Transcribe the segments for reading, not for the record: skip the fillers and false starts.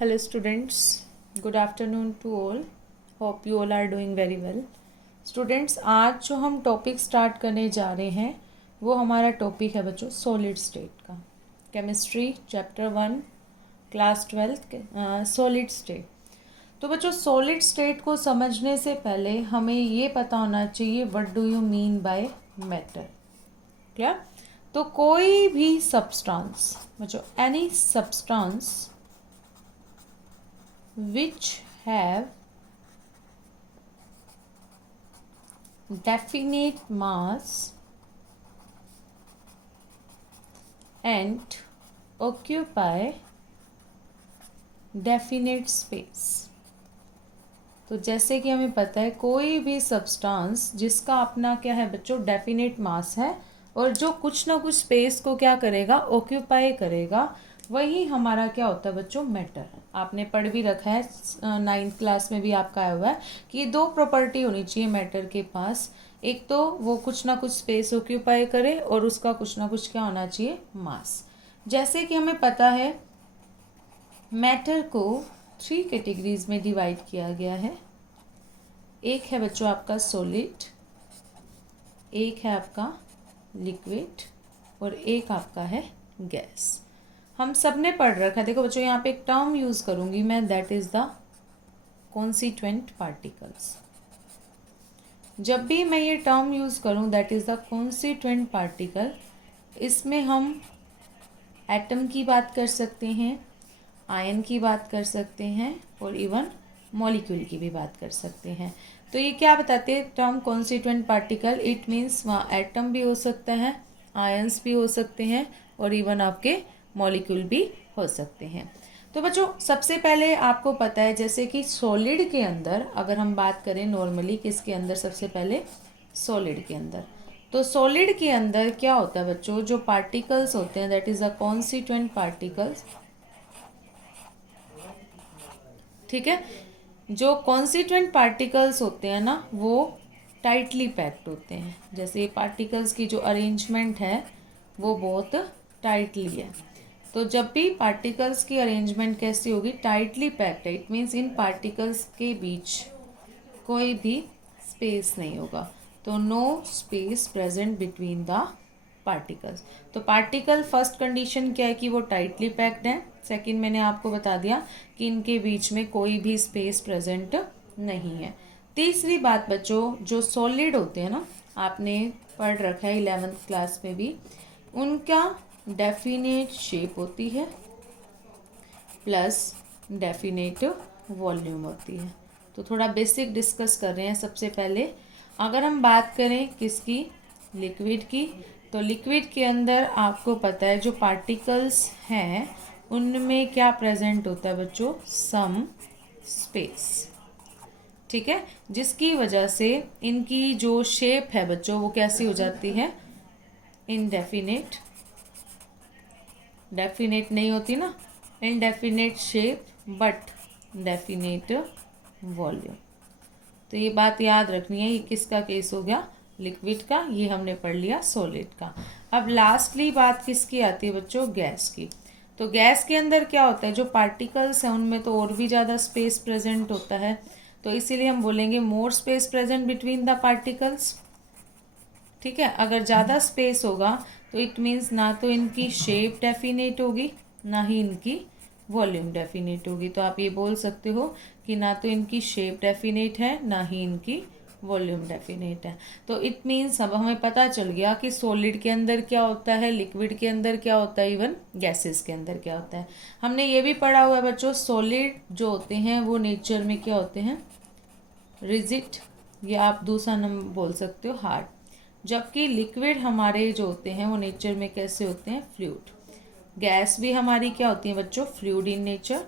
Hello students, good afternoon to all. Hope you all are doing very well. Students आज जो हम topic start करने जा रहे हैं वो हमारा टॉपिक है बच्चों सॉलिड स्टेट का। Chemistry chapter 1 class 12 solid state. तो बच्चों सॉलिड स्टेट को समझने से पहले हमें ये पता होना चाहिए what do you mean by matter. Clear? तो कोई भी सब्सटेंस बच्चों any substance which have definite mass and occupy definite space। तो जैसे कि हमें पता है कोई भी सब्सटेंस जिसका अपना क्या है बच्चों डेफिनेट मास है और जो कुछ ना कुछ स्पेस को क्या करेगा ऑक्यूपाई करेगा, वही हमारा क्या होता है बच्चों मैटर। आपने पढ़ भी रखा है 9th क्लास में भी आपका आया हुआ है कि दो प्रॉपर्टी होनी चाहिए मैटर के पास। एक तो वो कुछ ना कुछ स्पेस ऑक्यूपाई करे और उसका कुछ ना कुछ क्या होना चाहिए मास। जैसे कि हमें पता है मैटर को 3 कैटेगरीज में डिवाइड किया गया है। एक है बच्चों आपका सॉलिड, एक है आपका लिक्विड और एक आपका है गैस। हम सब ने पढ़ रखा है। देखो बच्चों यहाँ पे एक टर्म यूज करूंगी मैं, that is the constituent particles. जब भी मैं ये टर्म यूज करूँ that is the constituent particle, इसमें हम एटम की बात कर सकते हैं, आयन की बात कर सकते हैं और इवन मॉलिक्यूल की भी बात कर सकते हैं। तो ये क्या बताते हैं term constituent particle? It means वहाँ एटम भी हो सकता है, आयन्स भी हो सकते हैं और इवन आपके मॉलिक्यूल भी हो सकते हैं। तो बच्चों सबसे पहले आपको पता है जैसे कि सॉलिड के अंदर अगर हम बात करें नॉर्मली किसके अंदर, सबसे पहले सॉलिड के अंदर। तो सॉलिड के अंदर क्या होता है बच्चों, जो पार्टिकल्स होते हैं that is the constituent particles. ठीक है, जो कॉन्स्टिट्यूएंट पार्टिकल्स होते हैं ना वो टाइटली पैक्ड होते हैं। जैसे पार्टिकल्स की जो अरेंजमेंट है वो बहुत टाइटली है। तो जब भी पार्टिकल्स की अरेंजमेंट कैसी होगी, टाइटली पैक्ड है, इट मीन्स इन पार्टिकल्स के बीच कोई भी स्पेस नहीं होगा। तो no space present between the particles. तो पार्टिकल फर्स्ट कंडीशन क्या है कि वो टाइटली पैक्ड है। सेकंड मैंने आपको बता दिया कि इनके बीच में कोई भी स्पेस प्रेजेंट नहीं है। तीसरी बात बच्चों, जो सॉलिड होते हैं ना, आपने पढ़ रखा है 11th क्लास में भी, उनका डेफिनेट शेप होती है प्लस डेफिनेट वॉल्यूम होती है। तो थोड़ा बेसिक डिस्कस कर रहे हैं। सबसे पहले अगर हम बात करें किसकी, लिक्विड की, तो लिक्विड के अंदर आपको पता है जो पार्टिकल्स हैं उनमें क्या प्रेजेंट होता है बच्चों, सम स्पेस। ठीक है, जिसकी वजह से इनकी जो शेप है बच्चों वो कैसी हो जाती है, इनडेफिनेट, डेफिनेट नहीं होती ना, indefinite shape but definite volume. तो ये बात याद रखनी है। ये किसका केस हो गया, लिक्विड का, ये हमने पढ़ लिया सॉलिड का। अब लास्टली बात किसकी आती है बच्चों, गैस की। तो गैस के अंदर क्या होता है, जो पार्टिकल्स हैं उनमें तो और भी ज़्यादा स्पेस प्रेजेंट होता है, तो इसीलिए हम बोलेंगे more space present between the particles. ठीक है, अगर ज़्यादा स्पेस होगा तो इट मीन्स ना तो इनकी शेप डेफिनेट होगी ना ही इनकी वॉल्यूम डेफिनेट होगी। तो आप ये बोल सकते हो कि ना तो इनकी शेप डेफिनेट है ना ही इनकी वॉल्यूम डेफिनेट है। तो इट मीन्स अब हमें पता चल गया कि सॉलिड के अंदर क्या होता है, लिक्विड के अंदर क्या होता है, इवन गैसेस के अंदर क्या होता है। हमने ये भी पढ़ा हुआ है बच्चों, सॉलिड जो होते हैं वो नेचर में क्या होते हैं, रिजिड, या आप दूसरा नाम बोल सकते हो हार्ड। जबकि लिक्विड हमारे जो होते हैं वो नेचर में कैसे होते हैं, फ्लूइड। गैस भी हमारी क्या होती है बच्चों, फ्लूइड इन नेचर।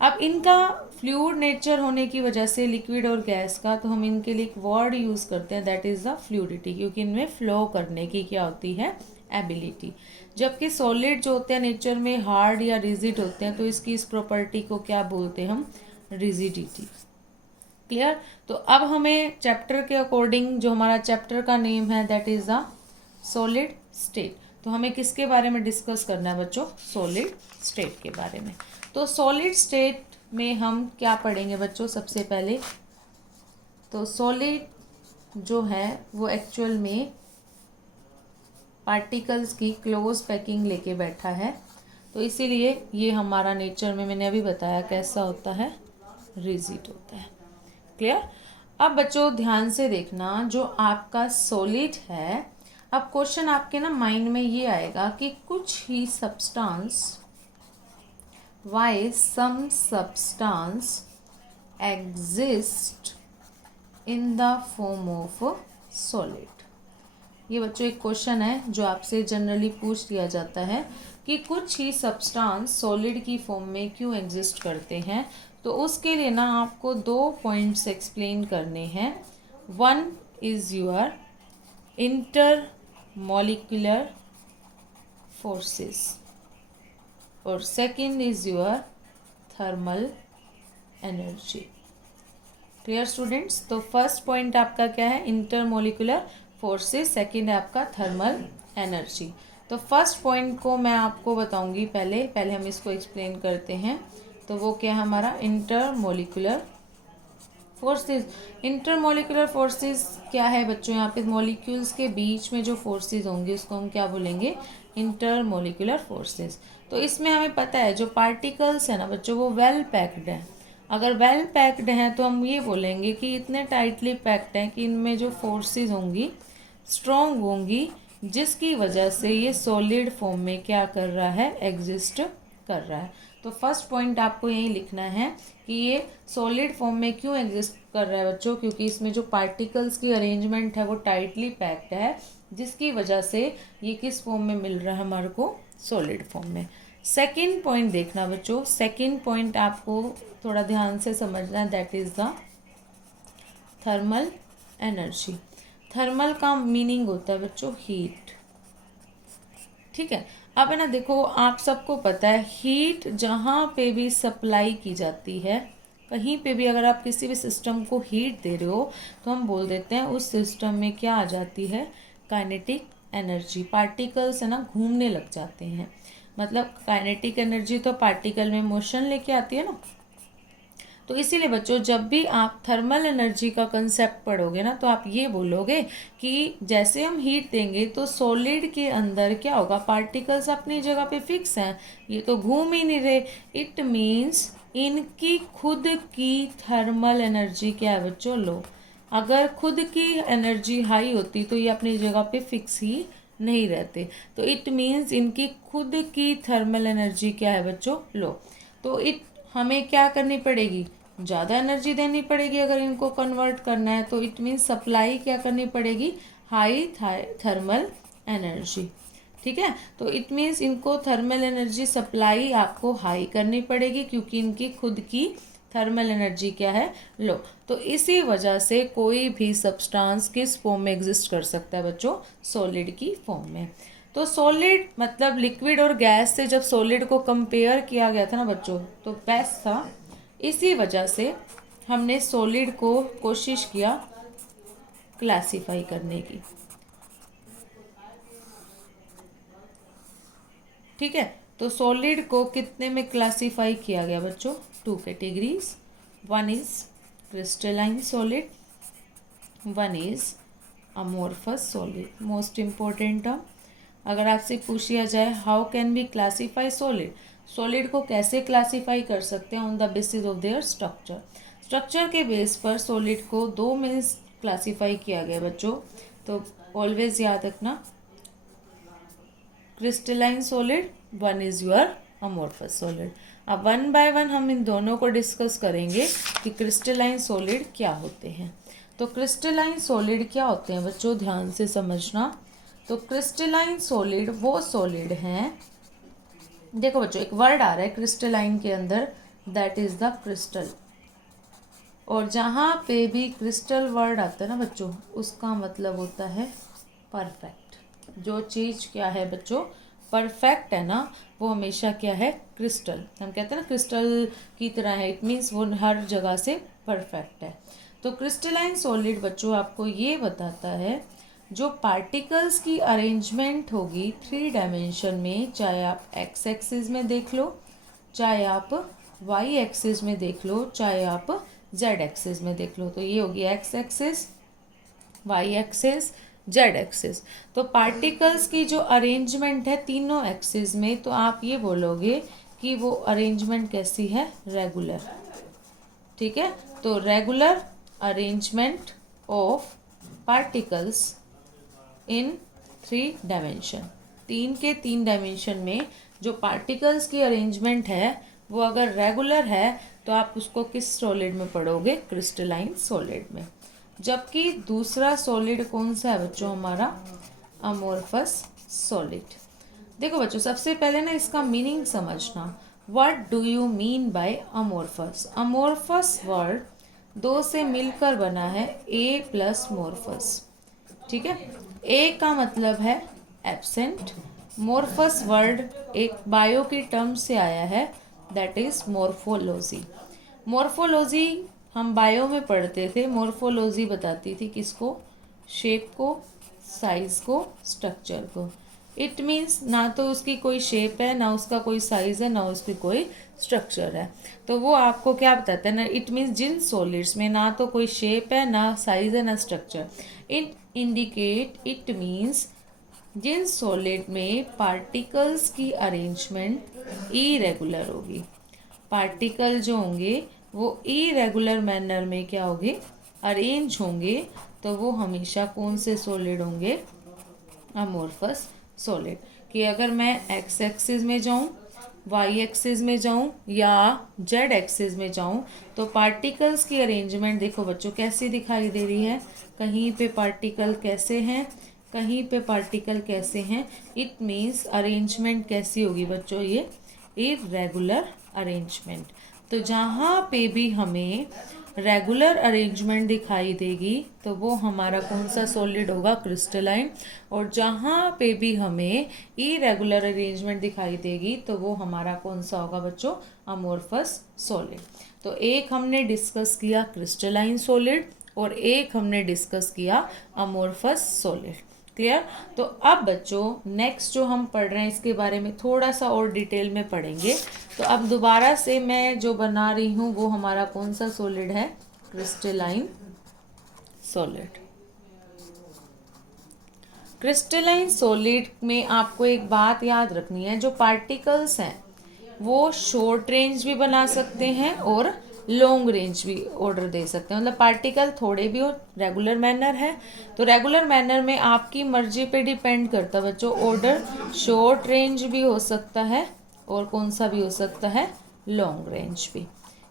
अब इनका फ्लूइड नेचर होने की वजह से लिक्विड और गैस का, तो हम इनके लिए एक वर्ड यूज़ करते हैं दैट इज़ द फ्लूइडिटी, क्योंकि इनमें फ्लो करने की क्या होती है, एबिलिटी। जबकि सॉलिड जो होते हैं नेचर में हार्ड या रिजिड होते हैं, तो इसकी इस प्रॉपर्टी को क्या बोलते हैं हम, रिजिडिटी। क्लियर? तो अब हमें चैप्टर के अकॉर्डिंग जो हमारा चैप्टर का नेम है that is the solid state. तो हमें किसके बारे में डिस्कस करना है बच्चों, सॉलिड स्टेट के बारे में। तो सॉलिड स्टेट में हम क्या पढ़ेंगे बच्चों? सबसे पहले तो सॉलिड जो है वो एक्चुअल में पार्टिकल्स की क्लोज पैकिंग लेके बैठा है, तो इसीलिए ये हमारा नेचर में मैंने अभी बताया कैसा होता है, रिजिड होता है। क्लियर? अब बच्चों ध्यान से देखना, जो आपका सॉलिड है, अब क्वेश्चन आपके ना माइंड में ये आएगा कि कुछ ही substance, why some substance exist in the form of solid. ये बच्चों एक क्वेश्चन है जो आपसे जनरली पूछ लिया जाता है कि कुछ ही सब्सटेंस सॉलिड की फॉर्म में क्यों एग्जिस्ट करते हैं। तो उसके लिए ना आपको 2 पॉइंट्स एक्सप्लेन करने हैं। One is your intermolecular forces और second is your thermal energy. Clear students? तो फर्स्ट पॉइंट आपका क्या है? इंटरमोलिकुलर फोर्सेस, सेकंड है आपका थर्मल एनर्जी। तो फर्स्ट पॉइंट को मैं आपको बताऊंगी, पहले हम इसको एक्सप्लेन करते हैं। तो वो क्या है हमारा? Intermolecular forces. इंटरमोलिकुलर फोर्सेस क्या है बच्चों? यहाँ पे मॉलिक्यूल्स के बीच में जो फोर्सेस होंगे उसको हम क्या बोलेंगे? Intermolecular forces. तो इसमें हमें पता है जो पार्टिकल्स है ना बच्चों वो वेल पैक्ड है। अगर वेल पैक्ड हैं तो हम ये बोलेंगे कि इतने टाइटली पैक्ड हैं कि इनमें जो फोर्सेस होंगी स्ट्रॉन्ग होंगी, जिसकी वजह से ये सॉलिड फॉर्म में क्या कर रहा है? एग्जिस्ट कर रहा है। तो फर्स्ट पॉइंट आपको यही लिखना है कि ये सॉलिड फॉर्म में क्यों एग्जिस्ट कर रहा है बच्चों? क्योंकि इसमें जो पार्टिकल्स की अरेंजमेंट है वो टाइटली पैक्ड है, जिसकी वजह से ये किस फॉर्म में मिल रहा है हमारे को? सॉलिड फॉर्म में। सेकेंड पॉइंट देखना बच्चों, सेकेंड पॉइंट आपको थोड़ा ध्यान से समझना है, that is the thermal energy. Thermal का मीनिंग होता है बच्चों हीट। ठीक है? अब है ना, देखो आप सबको पता है हीट जहाँ पे भी सप्लाई की जाती है, कहीं पे भी अगर आप किसी भी सिस्टम को हीट दे रहे हो तो हम बोल देते हैं उस सिस्टम में क्या आ जाती है? Kinetic energy. पार्टिकल्स है ना घूमने लग जाते हैं, मतलब काइनेटिक एनर्जी तो पार्टिकल में मोशन लेके आती है ना। तो इसीलिए बच्चों जब भी आप थर्मल एनर्जी का कंसेप्ट पढ़ोगे ना तो आप ये बोलोगे कि जैसे हम हीट देंगे तो सॉलिड के अंदर क्या होगा? पार्टिकल्स अपनी जगह पे फिक्स हैं, ये तो घूम ही नहीं रहे। इट मीन्स इनकी खुद की थर्मल एनर्जी क्या है बच्चों? लो। अगर खुद की एनर्जी हाई होती तो ये अपनी जगह पे फिक्स ही नहीं रहते। तो इट मीन्स इनकी खुद की थर्मल एनर्जी क्या है बच्चों? लो। तो हमें क्या करनी पड़ेगी? ज़्यादा एनर्जी देनी पड़ेगी अगर इनको कन्वर्ट करना है। तो इट मीन्स सप्लाई क्या करनी पड़ेगी? High thermal energy. ठीक है? तो इट मीन्स इनको थर्मल एनर्जी सप्लाई आपको हाई करनी पड़ेगी, क्योंकि इनकी खुद की थर्मल एनर्जी क्या है? लो। तो इसी वजह से कोई भी सब्सटेंस किस फॉर्म में एग्जिस्ट कर सकता है बच्चों? सॉलिड की फॉर्म में। तो सॉलिड मतलब लिक्विड और गैस से जब सॉलिड को कंपेयर किया गया था ना बच्चों तो बेस्ट था। इसी वजह से हमने सॉलिड को कोशिश किया क्लासिफाई करने की। ठीक है? तो सॉलिड को कितने में क्लासिफाई किया गया बच्चों? 2 categories. One is crystalline solid, one is amorphous solid. Most important term, अगर आपसे पूछ लिया जाए how can be classify solid, solid को कैसे क्लासीफाई कर सकते हैं? On the basis of their structure. Structure के बेस पर सॉलिड को 2 में क्लासीफाई किया गया बच्चों। तो ऑलवेज याद रखना, crystalline solid, one is your amorphous solid. अब वन बाय वन हम इन दोनों को डिस्कस करेंगे कि क्रिस्टलाइन सॉलिड क्या होते हैं। तो क्रिस्टलाइन सॉलिड क्या होते हैं बच्चों? ध्यान से समझना। तो क्रिस्टलाइन सॉलिड वो सॉलिड हैं, देखो बच्चों एक वर्ड आ रहा है क्रिस्टलाइन के अंदर, दैट इज द क्रिस्टल। और जहाँ पे भी क्रिस्टल वर्ड आता है ना बच्चों उसका मतलब होता है परफेक्ट। जो चीज़ क्या है बच्चों? परफेक्ट है ना, वो हमेशा क्या है? क्रिस्टल। हम कहते हैं ना क्रिस्टल की तरह है, इट मीन्स वो हर जगह से परफेक्ट है। तो क्रिस्टलाइन सॉलिड बच्चों आपको ये बताता है जो पार्टिकल्स की अरेंजमेंट होगी 3 डायमेंशन में, चाहे आप एक्स एक्सिस में देख लो चाहे आप वाई एक्सिस में देख लो, चाहे आप जेड एक्सिस में देख लो। तो ये होगी X axis, Y axis, Z axis. तो पार्टिकल्स की जो अरेंजमेंट है तीनों एक्सिस में, तो आप ये बोलोगे कि वो अरेंजमेंट कैसी है, रेगुलर। ठीक है, तो regular arrangement of particles in 3 dimension, 3 dimension में जो पार्टिकल्स की अरेंजमेंट है वो अगर रेगुलर है तो आप उसको किस सॉलिड में पढ़ोगे, क्रिस्टलाइन सॉलिड में। जबकि दूसरा सॉलिड कौन सा है बच्चों, हमारा अमोर्फस सॉलिड। देखो बच्चों, सबसे पहले ना इसका मीनिंग समझना। What do you mean by amorphous? Amorphous word 2 से मिलकर बना है, ए प्लस मोर्फस। ठीक है, ए का मतलब है एब्सेंट, मोर्फस वर्ड एक बायो की टर्म से आया है, दैट इज मोर्फोलॉजी। मोर्फोलॉजी हम बायो में पढ़ते थे, मोर्फोलॉजी बताती थी किसको, शेप को, साइज को, स्ट्रक्चर को। इट मीन्स ना तो उसकी कोई शेप है, ना उसका कोई साइज है, ना उसकी कोई स्ट्रक्चर है। तो वो आपको क्या बताता है ना, इट मीन्स जिन सॉलिड्स में ना तो कोई शेप है, ना साइज है, ना structure, it indicate, it means जिन सॉलिड में पार्टिकल्स की अरेंजमेंट इरेगुलर होगी। पार्टिकल जो होंगे वो इरेगुलर मैनर में क्या होंगे, अरेंज होंगे, तो वो हमेशा कौन से सॉलिड होंगे, अमोर्फस सॉलिड। कि अगर मैं एक्स एक्सिस में जाऊं, वाई एक्सिस में जाऊं या जेड एक्सिस में जाऊं, तो पार्टिकल्स की अरेंजमेंट देखो बच्चों कैसी दिखाई दे रही है, कहीं पे पार्टिकल कैसे हैं, कहीं पे पार्टिकल कैसे हैं। इट मीन्स अरेंजमेंट कैसी होगी बच्चों, ये इरेगुलर अरेंजमेंट। तो जहाँ पे भी हमें रेगुलर अरेंजमेंट दिखाई देगी तो वो हमारा कौन सा सॉलिड होगा, क्रिस्टलाइन। और जहाँ पे भी हमें इरेगुलर अरेंजमेंट दिखाई देगी तो वो हमारा कौन सा होगा बच्चों, अमोर्फस सॉलिड। तो एक हमने डिस्कस किया क्रिस्टलाइन सॉलिड और एक हमने डिस्कस किया अमोर्फस सॉलिड। क्लियर? तो अब बच्चों नेक्स्ट जो हम पढ़ रहे हैं इसके बारे में थोड़ा सा और डिटेल में पढ़ेंगे। तो अब दोबारा से मैं जो बना रही हूँ वो हमारा कौन सा सॉलिड है, क्रिस्टलाइन सॉलिड। क्रिस्टलाइन सॉलिड में आपको एक बात याद रखनी है, जो पार्टिकल्स हैं वो शॉर्ट रेंज भी बना सकते हैं और लॉन्ग रेंज भी ऑर्डर दे सकते हैं। मतलब पार्टिकल थोड़े भी और रेगुलर मैनर है, तो रेगुलर मैनर में आपकी मर्जी पे डिपेंड करता है बच्चों, ऑर्डर शॉर्ट रेंज भी हो सकता है और कौन सा भी हो सकता है, लॉन्ग रेंज भी।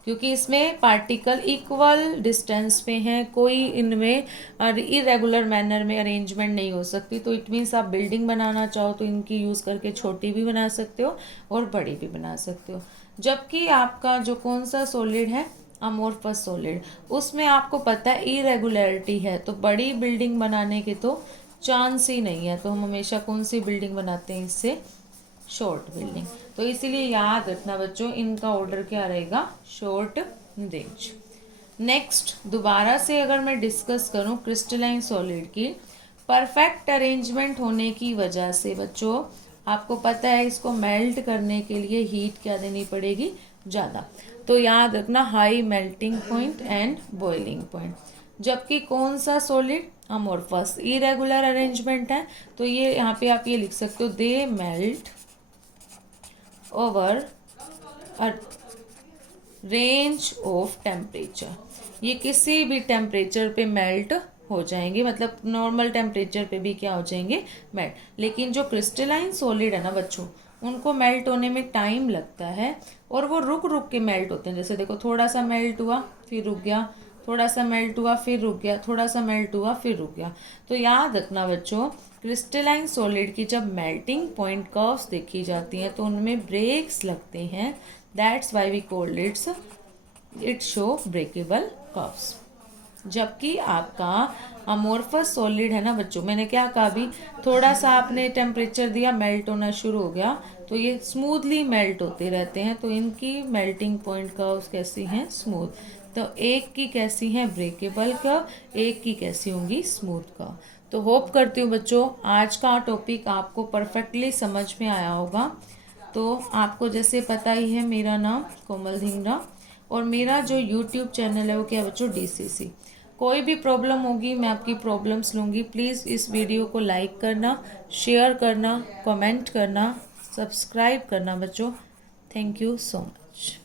क्योंकि इसमें पार्टिकल इक्वल डिस्टेंस पे हैं, कोई इनमें इरेगुलर मैनर में अरेंजमेंट नहीं हो सकती। तो इट मीन्स आप बिल्डिंग बनाना चाहो तो इनकी यूज़ करके छोटी भी बना सकते हो और बड़ी भी बना सकते हो। जबकि आपका जो कौन सा सॉलिड है, अमोर्फस सॉलिड, उसमें आपको पता है इरेगुलरिटी है, तो बड़ी बिल्डिंग बनाने के तो चांस ही नहीं है। तो हम हमेशा कौन सी बिल्डिंग बनाते हैं इससे, शॉर्ट बिल्डिंग। तो इसीलिए याद रखना बच्चों, इनका ऑर्डर क्या रहेगा, शॉर्ट रेंज। नेक्स्ट दोबारा से अगर मैं डिस्कस करूं क्रिस्टलाइन सॉलिड की, परफेक्ट अरेंजमेंट होने की वजह से बच्चों आपको पता है इसको मेल्ट करने के लिए हीट क्या देनी पड़ेगी, ज़्यादा। तो याद रखना high melting point and boiling point. जबकि कौन सा सॉलिड, अमोर्फस, इरेगुलर अरेंजमेंट है, तो ये यहाँ पे आप ये लिख सकते हो, they melt over a range of temperature. ये किसी भी टेम्परेचर पे मेल्ट हो जाएंगे, मतलब नॉर्मल टेम्परेचर पे भी क्या हो जाएंगे, मेल्ट। लेकिन जो क्रिस्टलाइन सॉलिड है ना बच्चों, उनको मेल्ट होने में टाइम लगता है और वो रुक रुक के मेल्ट होते हैं। जैसे देखो, थोड़ा सा मेल्ट हुआ फिर रुक गया, थोड़ा सा मेल्ट हुआ फिर रुक गया, थोड़ा सा मेल्ट हुआ फिर रुक गया। तो याद रखना बच्चों, क्रिस्टलाइन सॉलिड की जब मेल्टिंग पॉइंट कर्व्स देखी जाती हैं तो उनमें ब्रेक्स लगते हैं, that's why we called it show breakable curves. जबकि आपका अमोर्फस सॉलिड है ना बच्चों, मैंने क्या कहा अभी, थोड़ा सा आपने टेम्परेचर दिया मेल्ट होना शुरू हो गया, तो ये स्मूथली मेल्ट होते रहते हैं। तो इनकी मेल्टिंग पॉइंट कर्व्स कैसी हैं, स्मूथ। तो एक की कैसी हैं, ब्रेकेबल कर्व, एक की कैसी होंगी, स्मूथ कर्व। तो होप करती हूँ बच्चों आज का टॉपिक आपको परफेक्टली समझ में आया होगा। तो आपको जैसे पता ही है मेरा नाम कोमल धिंगरा और मेरा जो यूट्यूब चैनल है वो क्या है बच्चों, DCC। कोई भी प्रॉब्लम होगी मैं आपकी प्रॉब्लम्स लूँगी। प्लीज़ इस वीडियो को लाइक करना, शेयर करना, कमेंट करना, सब्सक्राइब करना बच्चों। Thank you so much.